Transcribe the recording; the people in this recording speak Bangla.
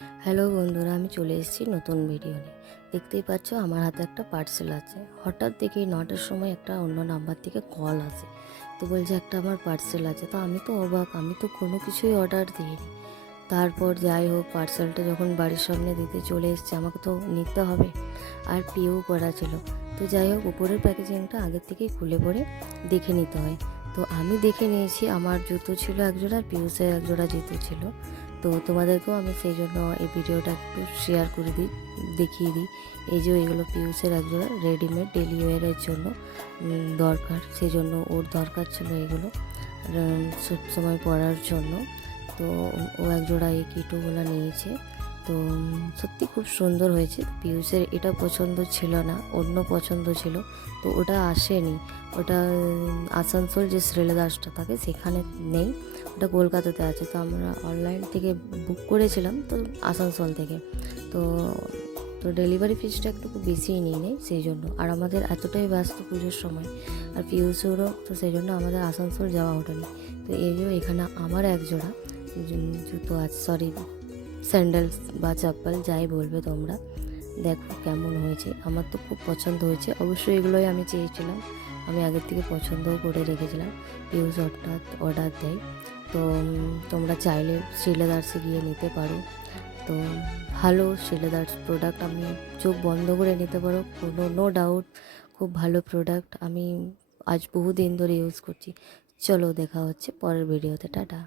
হ্যালো বন্ধুরা, আমি চলে এসেছি নতুন ভিডিও নিয়ে। দেখতেই পাচ্ছ আমার হাতে একটা পার্সেল আছে। হঠাৎ দেখি 9টার সময় একটা অন্য নাম্বার থেকে কল আসে। তো বলছে একটা আমার পার্সেল আছে। তো আমি তো অবাক, আমি তো কোনো কিছুই অর্ডার দিইনি। তারপর যাই হোক, পার্সেলটা যখন বাড়ির সামনে দিতে চলে এসছে, আমাকে তো নিতে হবে। আর পেও করা ছিল। তো যাই হোক, উপরের প্যাকেজিংটা আগের থেকেই খুলে পড়ে দেখে নিতে হয়। তো আমি দেখে নিয়েছি, আমার জুতো ছিল একজোড়া আর পিউসের একজোড়া জুতো ছিল। তো তোমাদেরকেও আমি সেই জন্য এই ভিডিওটা একটু শেয়ার করে দিই, দেখিয়ে দিই। এই যে এগুলো পিউসের একজোড়া রেডিমেড ডেলি ওয়্যারের জন্য দরকার, সেই জন্য ওর দরকার ছিল এগুলো সব সময় পরার জন্য। তো ও একজোড়া এই কিটোগুলো নিয়েছে। তো সত্যি খুব সুন্দর হয়েছে। পিউসের এটা পছন্দ ছিল না, অন্য পছন্দ ছিল। তো ওটা আসেনি, ওটা আসানসোল যে শ্রীলেদার্সটা থাকে সেখানে নেই, ওটা কলকাতাতে আছে। তো আমরা অনলাইন থেকে বুক করেছিলাম, তো আসানসোল থেকে। তো তো ডেলিভারি ফিসটা একটু বেশিই নিয়ে নেয় সেই জন্য। আর আমাদের এতটাই ব্যস্ত পুজোর সময়, আর পিউসেরও, তো সেই জন্য আমাদের আসানসোল যাওয়া ওঠেনি। তো এই যে এখানে আমার একজোড়া জুতো আছে, সরি স্যান্ডেলস বা চপ্পল যাই বলবে তোমরা। দেখো কেমন হয়েছে, আমার তো খুব পছন্দ হয়েছে। অবশ্যই এগুলোই আমি চেয়েছিলাম, আমি আগের থেকে পছন্দও করে রেখেছিলাম। পিউস অর্ডার দেয়। তো তোমরা চাইলে শ্রীলেদার্সে গিয়ে নিতে পারো। তো ভালো শ্রীলেদার্স প্রোডাক্ট, আমি চোখ বন্ধ করে নিতে পারো, কোনো নো ডাউট খুব ভালো প্রোডাক্ট। আমি আজ বহুদিন ধরে ইউজ করছি। চলো দেখা হচ্ছে পরের ভিডিওতে, টাটা।